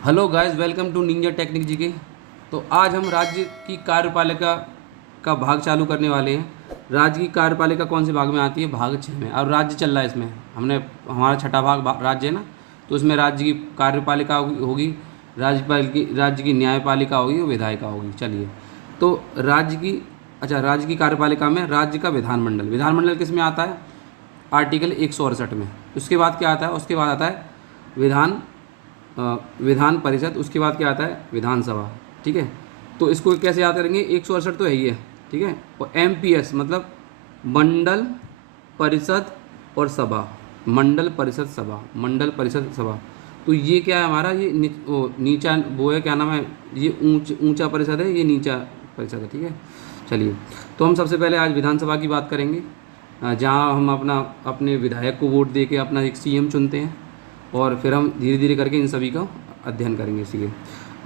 Hello guys, welcome to Ninja Technique G K. तो आज हम राज्य की कार्यपालिका का भाग चालू करने वाले हैं। राज्य की कार्यपालिका कौन से भाग में आती है? भाग 6 में। और राज्य चल रहा है इसमें, हमने हमारा छठा राज्य है ना, तो इसमें राज्य की कार्यपालिका होगी, राज्य की न्यायपालिका होगी और विधायिका होगी। चलिए, तो राज्य की कार्यपालिका में राज्य का विधानमंडल किस में आता है? आर्टिकल 168 में। उसके बाद क्या आता है? उसके बाद आता है विधान विधान परिषद। उसके बाद क्या आता है? विधानसभा। ठीक है, तो इसको कैसे याद करेंगे? 168 तो है ही है, ठीक है। और MPS मतलब मंडल परिषद और सभा, मंडल परिषद सभा। तो ये क्या है हमारा? ये नीचा वो है, क्या नाम है? ये ऊंचा परिषद है, ये नीचा परिषद है, ठीक है। चलिए, तो हम सबसे पहले आज विधानसभा की बात करेंगे, जहाँ हम अपने विधायक को वोट दे के अपना एक CM चुनते हैं, और फिर हम धीरे धीरे करके इन सभी का अध्ययन करेंगे। इसीलिए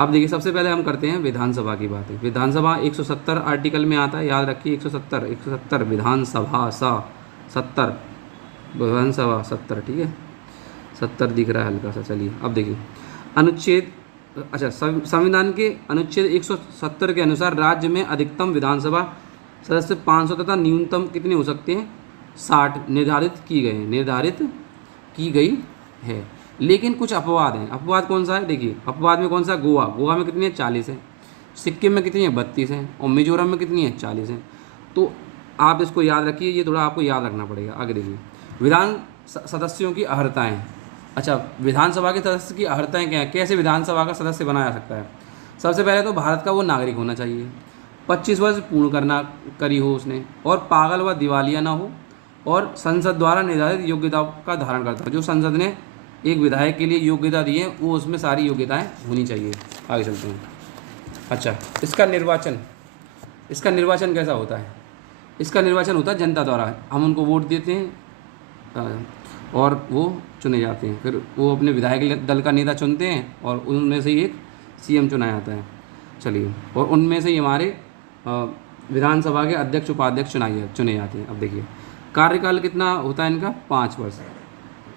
अब देखिए, सबसे पहले हम करते हैं विधानसभा की बात है। विधानसभा 170 आर्टिकल में आता है, याद रखिए। 170 विधानसभा 70 विधानसभा 70, ठीक है। 70 दिख रहा है हल्का सा। चलिए, अब देखिए अनुच्छेद संविधान के अनुच्छेद 170 के अनुसार राज्य में अधिकतम विधानसभा सदस्य 500 तथा न्यूनतम कितने हो सकते हैं? 60 निर्धारित की गई है। लेकिन कुछ अपवाद हैं। अपवाद कौन सा है? देखिए, अपवाद में कौन सा? गोवा में कितनी है? 40 है। सिक्किम में कितनी है? 32 है। और मिजोरम में कितनी है? 40 है। तो आप इसको याद रखिए, ये थोड़ा आपको याद रखना पड़ेगा। आगे देखिए, सदस्यों की अर्हताएँ। अच्छा, विधानसभा के सदस्य की अर्हताएँ क्या है? कैसे विधानसभा का सदस्य बनाया जा सकता है? सबसे पहले तो भारत का वो नागरिक होना चाहिए, 25 वर्ष पूर्ण करी हो उसने, और पागल व दिवालिया ना हो, और संसद द्वारा निर्धारित योग्यताओं का धारण करता हो। जो संसद ने एक विधायक के लिए योग्यता दी है, वो उसमें सारी योग्यताएं होनी चाहिए। आगे चलते हैं। अच्छा, इसका निर्वाचन कैसा होता है? इसका निर्वाचन होता है जनता द्वारा। हम उनको वोट देते हैं और वो चुने जाते हैं। फिर वो अपने विधायक दल का नेता चुनते हैं, और उनमें से ही एक CM चुना जाता है। चलिए, और उनमें से ही हमारे विधानसभा के अध्यक्ष उपाध्यक्ष चुने जाते हैं। अब देखिए, कार्यकाल कितना होता है इनका? 5 वर्ष।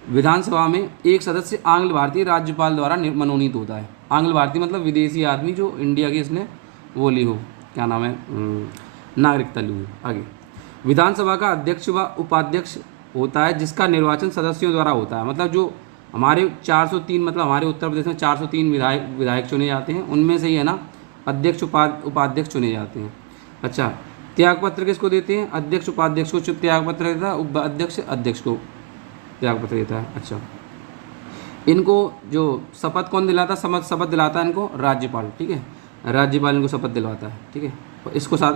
विधानसभा में एक सदस्य आंग्ल भारतीय राज्यपाल द्वारा मनोनीत होता है। आंग्ल भारतीय मतलब विदेशी आदमी जो इंडिया की इसने वो ली हो, क्या नाम है, नागरिकता ली हो। आगे, विधानसभा का अध्यक्ष व उपाध्यक्ष होता है, जिसका निर्वाचन सदस्यों द्वारा होता है। मतलब जो हमारे 403, मतलब हमारे उत्तर प्रदेश में 403 विधायक चुने जाते हैं, उनमें से ही है ना अध्यक्ष उपाध्यक्ष चुने जाते हैं। अच्छा, त्यागपत्र किसको देते हैं? अध्यक्ष उपाध्यक्ष को त्यागपत्र देता है, उपाध्यक्ष अध्यक्ष को त्यागपत्र देता है। अच्छा, इनको जो शपथ कौन दिलाता है? शपथ दिलाता है इनको राज्यपाल, ठीक है। राज्यपाल इनको शपथ दिलवाता है, ठीक है। इसको साथ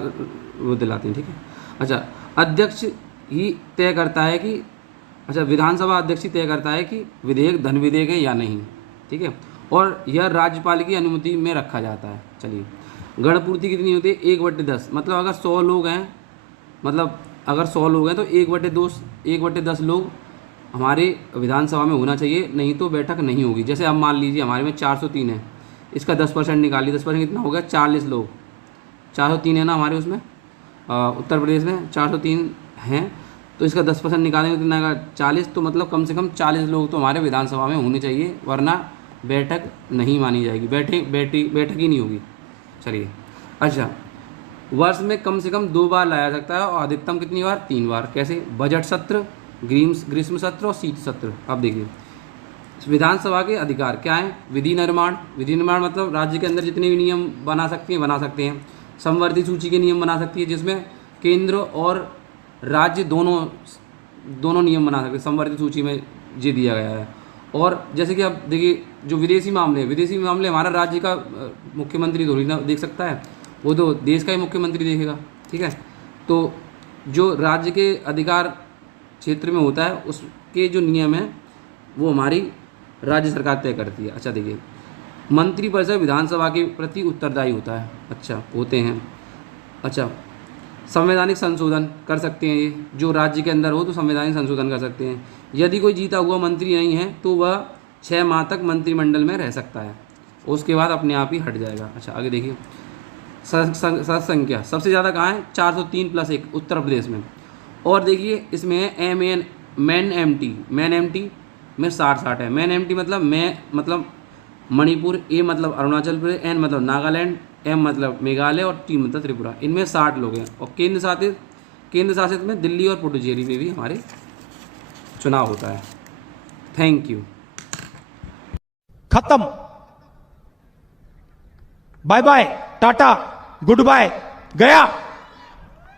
वो दिलाते हैं, ठीक है। अच्छा, अध्यक्ष ही तय करता है कि विधानसभा अध्यक्ष ही तय करता है कि विधेयक धन विधेयक है या नहीं, ठीक है। और यह राज्यपाल की अनुमति में रखा जाता है। चलिए, गणपूर्ति कितनी होती है? 1/10। मतलब अगर 100 लोग हैं, तो 1/10 लोग हमारे विधानसभा में होना चाहिए, नहीं तो बैठक नहीं होगी। जैसे अब मान लीजिए हमारे में 403 है, इसका 10% निकालिए, 10% कितना हो गया? 40 लोग। 403 है ना हमारे उसमें, उत्तर प्रदेश में 403 हैं, तो इसका 10% निकालेंगे कितना आएगा? 40। तो मतलब कम से कम 40 लोग तो हमारे विधानसभा में होने चाहिए, वरना बैठक नहीं मानी जाएगी, बैठक ही नहीं होगी। चलिए, अच्छा, वर्ष में कम से कम 2 बार लाया सकता है, और अधिकतम कितनी बार? 3 बार। कैसे? बजट सत्र, ग्रीष्म सत्र और शीत सत्र। अब देखिए, विधानसभा के अधिकार क्या है? विधि निर्माण मतलब राज्य के अंदर जितने भी नियम बना सकते हैं। संवर्धित सूची के नियम बना सकती है, जिसमें केंद्र और राज्य दोनों नियम बना सकते हैं। संवर्धित सूची में ये दिया गया है। और जैसे कि अब देखिए, जो विदेशी मामले हमारा राज्य का मुख्यमंत्री थोड़ी ना देख सकता है, वो तो देश का ही मुख्यमंत्री देखेगा, ठीक है। तो जो राज्य के अधिकार क्षेत्र में होता है, उसके जो नियम हैं वो हमारी राज्य सरकार तय करती है। अच्छा, देखिए, मंत्रिपरिषद विधानसभा के प्रति उत्तरदायी होता है। अच्छा, होते हैं। अच्छा, संवैधानिक संशोधन कर सकते हैं ये, जो राज्य के अंदर हो तो संवैधानिक संशोधन कर सकते हैं। यदि कोई जीता हुआ मंत्री नहीं है तो वह 6 माह तक मंत्रिमंडल में रह सकता है, उसके बाद अपने आप ही हट जाएगा। अच्छा, आगे देखिए, सदस्य संख्या सबसे ज़्यादा कहाँ है? 403+1 उत्तर प्रदेश में। और देखिए, इसमें है मैन एम टी में 60 है। मैन एम टी मतलब मणिपुर, ए मतलब अरुणाचल प्रदेश, एन मतलब नागालैंड, एम मतलब मेघालय और टी मतलब त्रिपुरा। इनमें 60 लोग हैं। और केंद्र शासित में दिल्ली और पुडुचेरी में भी हमारे चुनाव होता है। Thank you. खत्म। Bye bye, tata, good bye, गया।